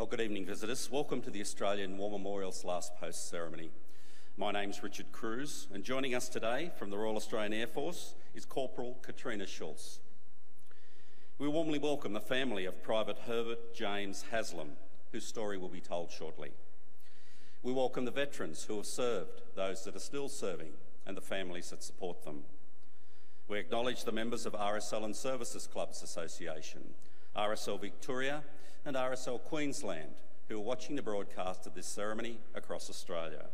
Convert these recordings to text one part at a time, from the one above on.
Well, good evening, visitors. Welcome to the Australian War Memorial's last post ceremony. My name's Richard Cruz, and joining us today from the Royal Australian Air Force is Corporal Katrina Schultz. We warmly welcome the family of Private Herbert James Haslam, whose story will be told shortly. We welcome the veterans who have served, those that are still serving, and the families that support them. We acknowledge the members of RSL Services Clubs Association, RSL Victoria and RSL Queensland, who are watching the broadcast of this ceremony across Australia.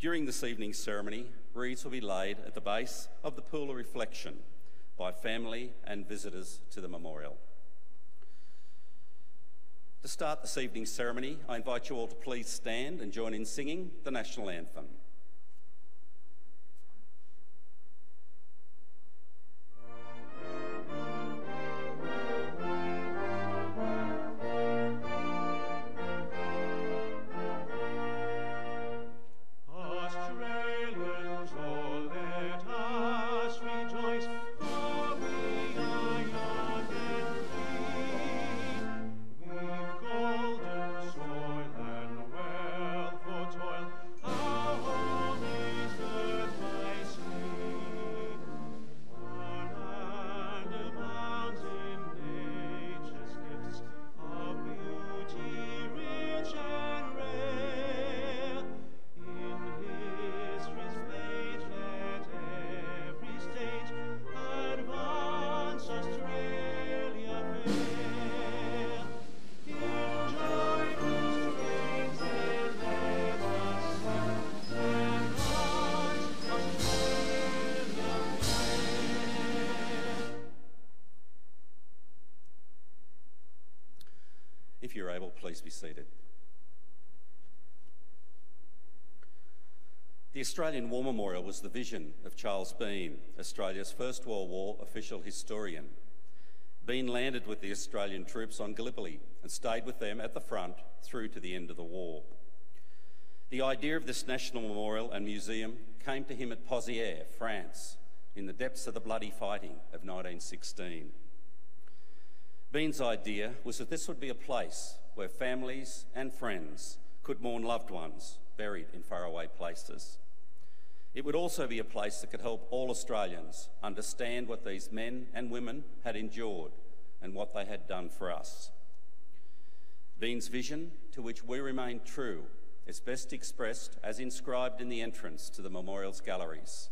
During this evening's ceremony, wreaths will be laid at the base of the Pool of Reflection by family and visitors to the memorial. To start this evening's ceremony, I invite you all to please stand and join in singing the National Anthem. If you're able, please be seated. The Australian War Memorial was the vision of Charles Bean, Australia's First World War official historian. Bean landed with the Australian troops on Gallipoli and stayed with them at the front through to the end of the war. The idea of this national memorial and museum came to him at Pozières, France, in the depths of the bloody fighting of 1916. Bean's idea was that this would be a place where families and friends could mourn loved ones buried in faraway places. It would also be a place that could help all Australians understand what these men and women had endured and what they had done for us. Bean's vision, to which we remain true, is best expressed as inscribed in the entrance to the memorial's galleries.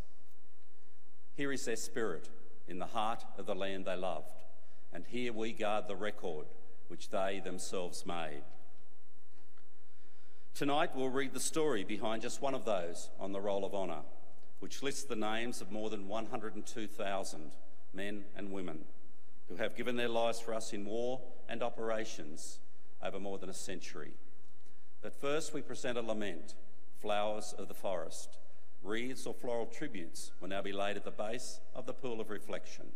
Here is their spirit in the heart of the land they loved, and here we guard the record which they themselves made. Tonight we'll read the story behind just one of those on the Roll of Honour, which lists the names of more than 102,000 men and women who have given their lives for us in war and operations over more than a century. But first we present a lament, Flowers of the Forest. Wreaths or floral tributes will now be laid at the base of the Pool of Reflection.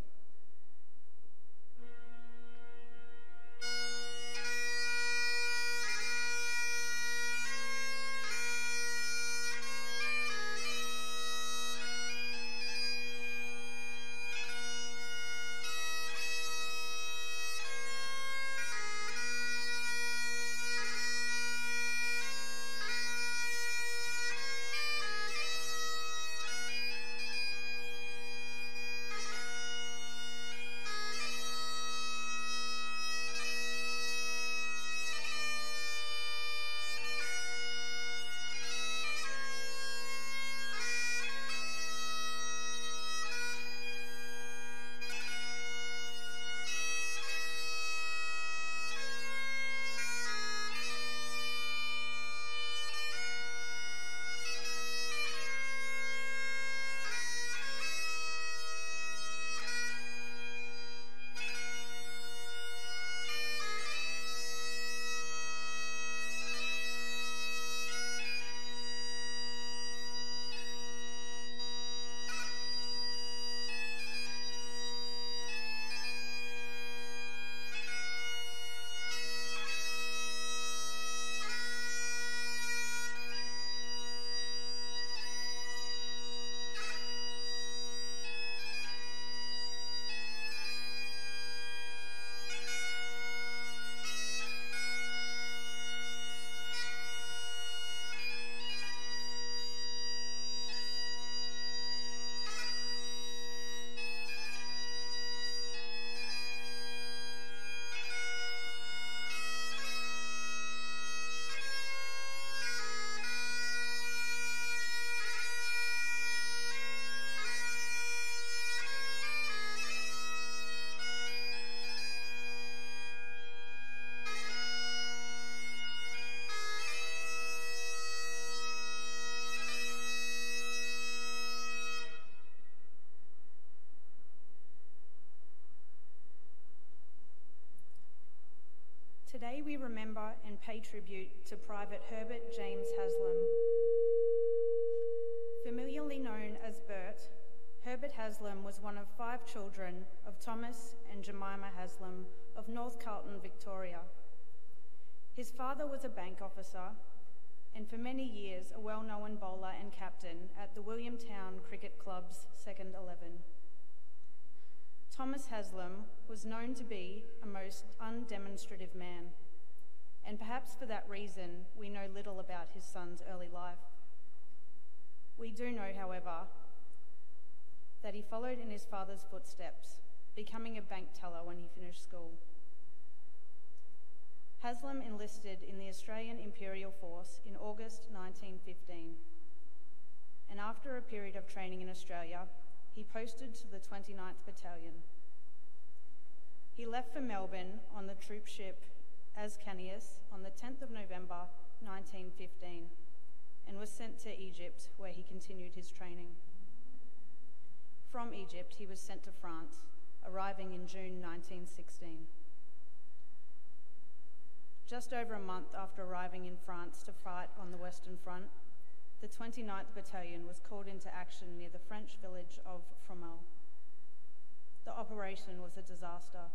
Today we remember and pay tribute to Private Herbert James Haslam. Familiarly known as Bert, Herbert Haslam was one of 5 children of Thomas and Jemima Haslam of North Carlton, Victoria. His father was a bank officer and for many years a well-known bowler and captain at the Williamtown Cricket Club's second 11. Thomas Haslam was known to be a most undemonstrative man, and perhaps for that reason we know little about his son's early life. We do know, however, that he followed in his father's footsteps, becoming a bank teller when he finished school. Haslam enlisted in the Australian Imperial Force in August 1915, and after a period of training in Australia, he posted to the 29th Battalion. He left for Melbourne on the troop ship Ascanius on the 10th of November 1915 and was sent to Egypt, where he continued his training. From Egypt, he was sent to France, arriving in June 1916. Just over a month after arriving in France to fight on the Western Front, the 29th Battalion was called into action near the French village of Fromelles. The operation was a disaster,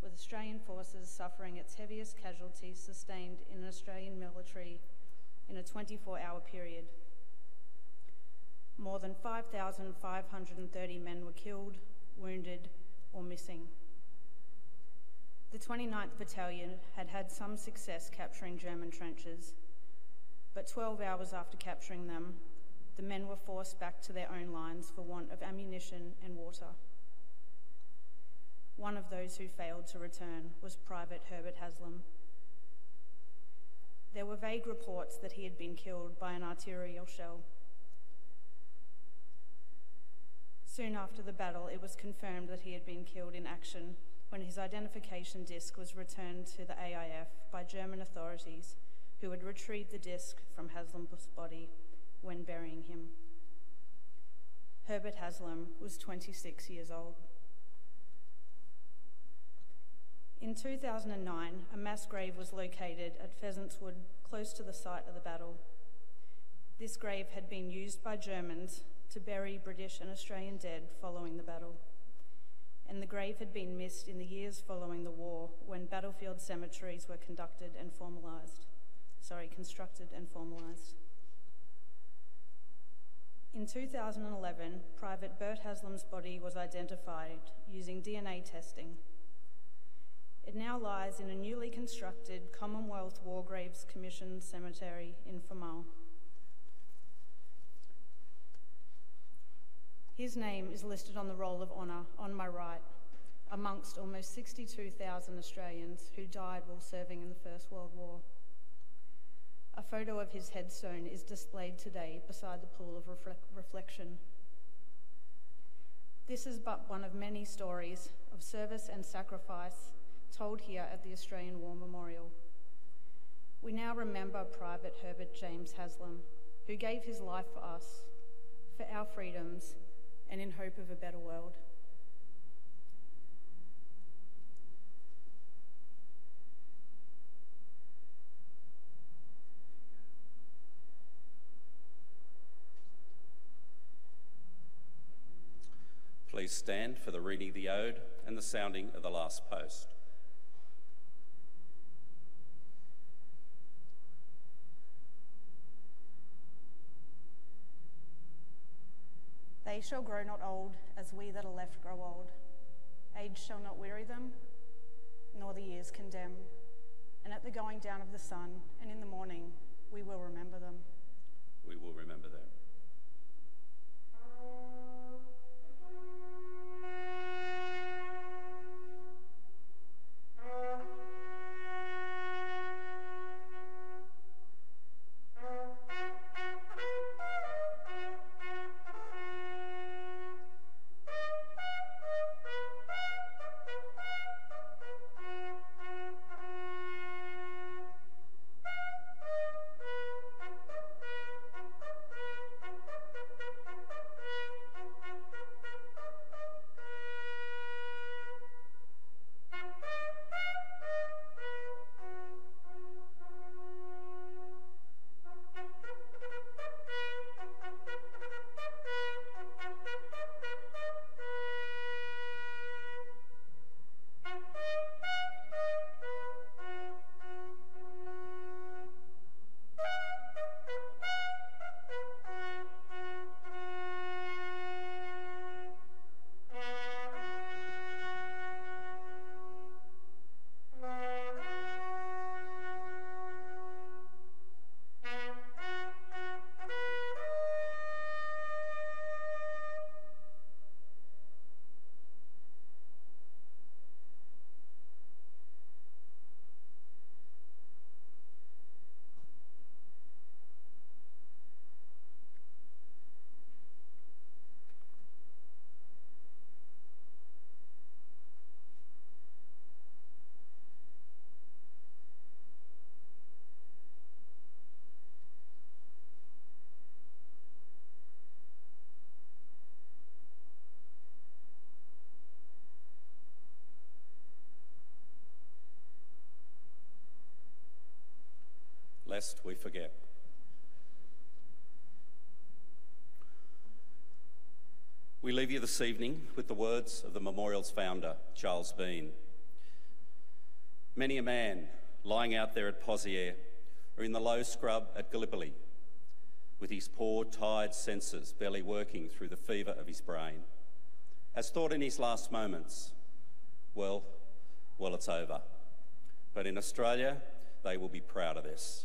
with Australian forces suffering its heaviest casualties sustained in an Australian military in a 24-hour period. More than 5,530 men were killed, wounded, or missing. The 29th Battalion had had some success capturing German trenches, but 12 hours after capturing them, the men were forced back to their own lines for want of ammunition and water. One of those who failed to return was Private Herbert Haslam. There were vague reports that he had been killed by an arterial shell. Soon after the battle, it was confirmed that he had been killed in action when his identification disc was returned to the AIF by German authorities, who had retrieved the disc from Haslam's body when burying him. Herbert Haslam was 26 years old. In 2009, a mass grave was located at Pheasants Wood, close to the site of the battle. This grave had been used by Germans to bury British and Australian dead following the battle, and the grave had been missed in the years following the war when battlefield cemeteries were constructed and formalised. In 2011, Private Bert Haslam's body was identified using DNA testing. It now lies in a newly constructed Commonwealth War Graves Commission cemetery in Fromelles. His name is listed on the Roll of Honour on my right, amongst almost 62,000 Australians who died while serving in the First World War. A photo of his headstone is displayed today beside the pool of reflection. This is but one of many stories of service and sacrifice told here at the Australian War Memorial. We now remember Private Herbert James Haslam, who gave his life for us, for our freedoms, and in hope of a better world. Please stand for the reading of the ode and the sounding of the last post. They shall grow not old as we that are left grow old. Age shall not weary them, nor the years condemn. And at the going down of the sun and in the morning, we will remember them. We will remember them. lest we forget. We leave you this evening with the words of the memorial's founder, Charles Bean. Many a man lying out there at Poziere or in the low scrub at Gallipoli, with his poor, tired senses barely working through the fever of his brain, has thought in his last moments, well, it's over. But in Australia, they will be proud of this.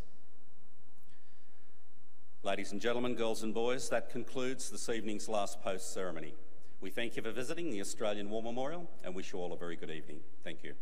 Ladies and gentlemen, girls and boys, that concludes this evening's last post ceremony. We thank you for visiting the Australian War Memorial and wish you all a very good evening. Thank you.